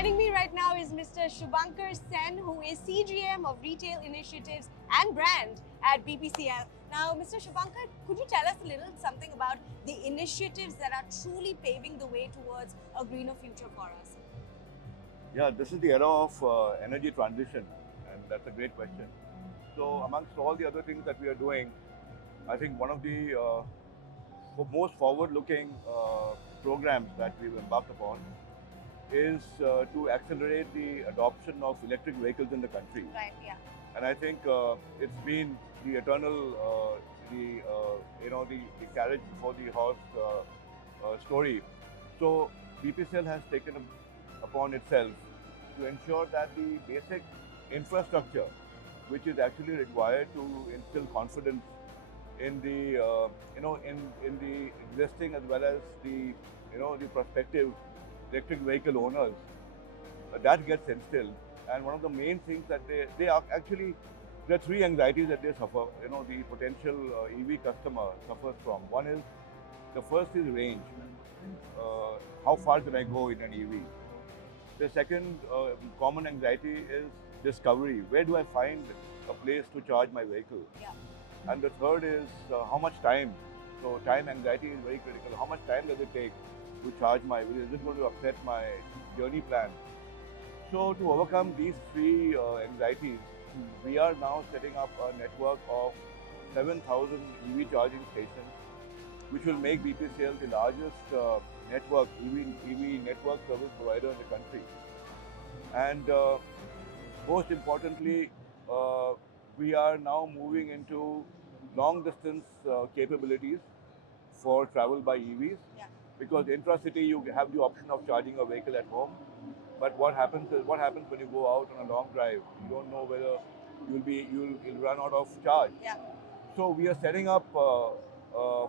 Joining me right now is Mr. Subhankar Sen, who is CGM of Retail Initiatives and Brand at BPCL. Now, Mr. Subhankar, could you tell us a little something about the initiatives that are truly paving the way towards a greener future for us? Yeah, this is the era of energy transition, and that's a great question. So, amongst all the other things that we are doing, I think one of the most forward-looking programs that we've embarked upon is to accelerate the adoption of electric vehicles in the country. Right, yeah. And I think it's been the eternal, the carriage before the horse story. So BPCL has taken upon itself to ensure that the basic infrastructure, which is actually required to instill confidence in the in the existing as well as the the prospective electric vehicle owners, that gets instilled. And one of the main things that they are actually, there are three anxieties that they suffer. The potential EV customer suffers from. One is, the first is range. How far can I go in an EV? The second common anxiety is discovery. Where do I find a place to charge my vehicle? Yeah. And the third is how much time. So time anxiety is very critical. How much time does it take to charge my vehicle? Is it going to upset my journey plan? So to overcome these three anxieties, we are now setting up a network of 7,000 EV charging stations, which will make BPCL the largest EV network service provider in the country. And most importantly, we are now moving into long distance capabilities for travel by EVs. Yeah. Because intra-city you have the option of charging a vehicle at home, but what happens when you go out on a long drive? You don't know whether you'll run out of charge. Yeah. So we are setting up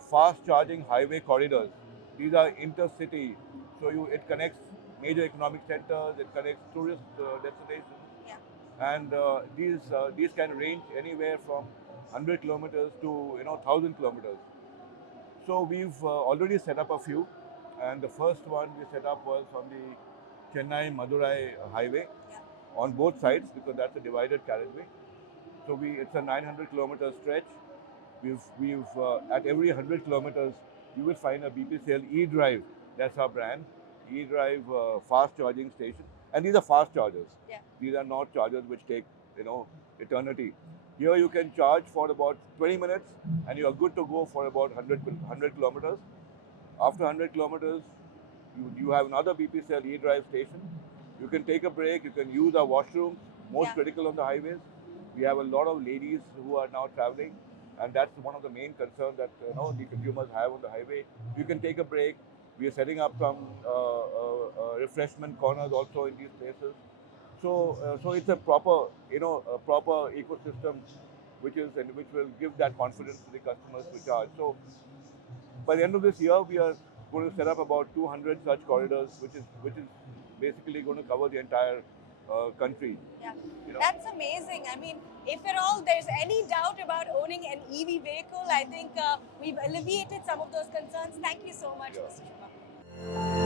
fast charging highway corridors. These are intercity, so it connects major economic centers, it connects tourist destinations, Yeah. and these can range anywhere from 100 kilometers to 1,000 kilometers. So we've already set up a few, and the first one we set up was on the Chennai-Madurai highway, Yeah. on both sides, because that's a divided carriageway. So it's a 900 kilometer stretch. We've at every 100 kilometers you will find a BPCL e-drive. That's our brand, e-drive fast charging station, and these are fast chargers. Yeah. These are not chargers which take eternity. Here you can charge for about 20 minutes, and you are good to go for about 100 kilometers. After 100 kilometers, you have another BPCL e-drive station. You can take a break, you can use our washrooms, most Yeah. critical on the highways. We have a lot of ladies who are now traveling, and that's one of the main concerns that the consumers have on the highway. You can take a break. We are setting up some refreshment corners also in these places. So it's a proper ecosystem, which will give that confidence to the customers to charge. So by the end of this year, we are going to set up about 200 such corridors, which is basically going to cover the entire country. Yeah, that's amazing. I mean, if at all there's any doubt about owning an EV vehicle, I think we've alleviated some of those concerns. Thank you so much, Yeah. Mr. Shubhankar.